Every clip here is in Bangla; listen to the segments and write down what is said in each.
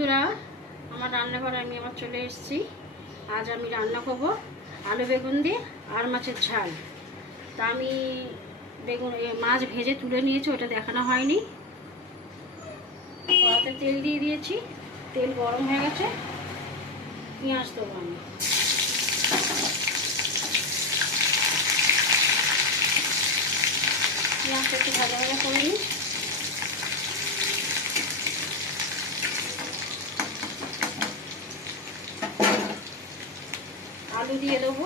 বন্ধুরা, আমার রান্নাঘরে আমি আবার চলে এসেছি। আজ আমি রান্না করব আলু বেগুন দিয়ে আর মাছের ঝাল। তা আমি মাছ ভেজে তুলে নিয়েছি, ওটা দেখানো হয়নি। কড়াতে তেল দিয়ে দিয়েছি, তেল গরম হয়ে গেছে। পেঁয়াজ দেবো আমি। পেঁয়াজটা একটু ভাজা ভাজা করে নিই। আলু দিয়ে দেবো।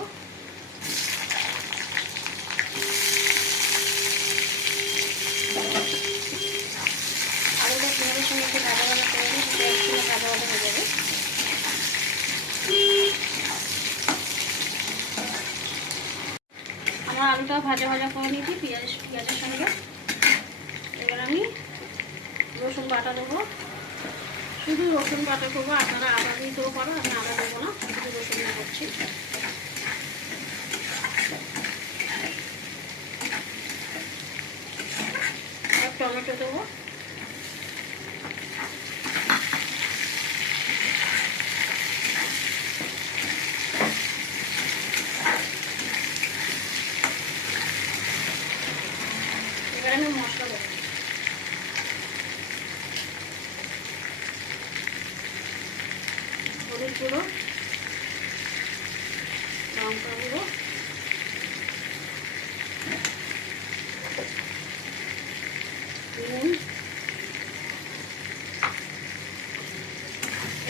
আলুটা পেঁয়াজের সঙ্গে একটু ভাজা ভাজা করে দিই, একটু ভাজা ভাজা হয়ে যাবে। আমার আলুটাও ভাজা ভাজা করে নিয়েছি পেঁয়াজের সঙ্গে। এবার আমি রসুন বাটা দেবো। শুধু রসুন বাটা করবো, আপনারা আদা দিতেও পারো, আমি আদা দেবো না, শুধু রসুন দিয়ে করছি। আর টমেটো দেবো। এবার আমি মশলা দেবো। হলুদ গুঁড়ো, লঙ্কা গুঁড়ো, নুন,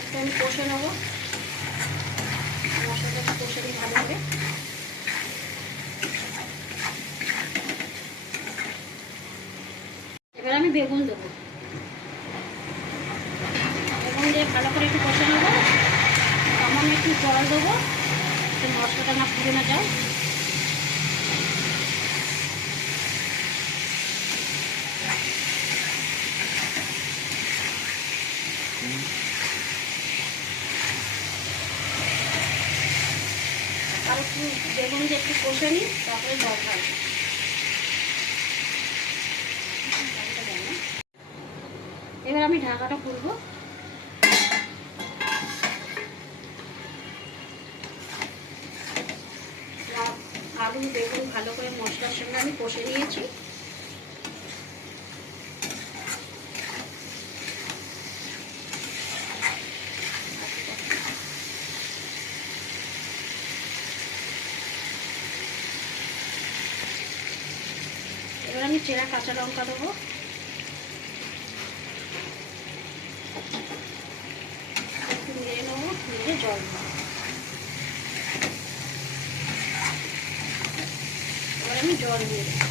একটু আমি কষে নেবো। মশলাটা কষে দিই ভালোভাবে। এবার আমি বেগুন দেবো। বেগুন দিয়ে ভালো করে একটু কষে নেবো। সামান্য একটু জল দেবো, মশলাটা না পুড়ে না যায়। আর একটু বেগুন দিয়ে একটু কষে নিই, তারপরে জল ঢালবো। এবার আমি ঢাকাটা খুলবো। আলু বেগুন ভালো করে মশলার সঙ্গে আমি কষে নিয়েছি। এবার আমি চেরা কাঁচা লঙ্কা দেবো। একটু নেড়ে নেবো, নেড়ে জল দেবো। এবার আমি জল দিয়ে দেবো।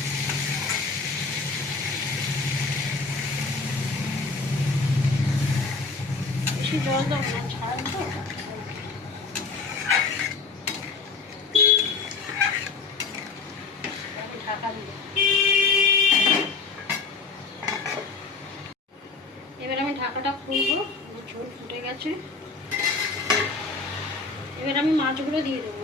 বেশি জল দেবো না, ঝাল তো। ঢাকা দিয়ে এবার আমি ঢাকাটা খুলবো। ঝোল ফুটে গেছে। এবার আমি মাছগুলো দিয়ে দেবো।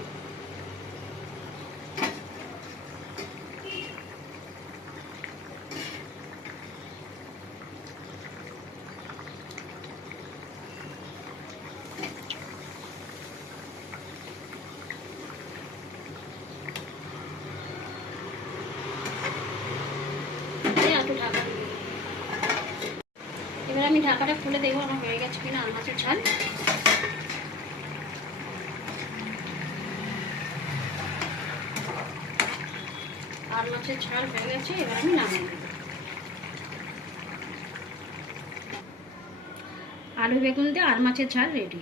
একটু ঢাকা দিয়ে দেবো। এবার আমি ঢাকাটা খুলে দেখবো আমার হয়ে গেছে কিনা আর মাছের ঝাল। আর মাছের ঝাল হয়ে গেছে। এবার আমি নামিয়ে দেবো। আলু বেগুন দিয়ে আর মাছের ঝাল রেডি।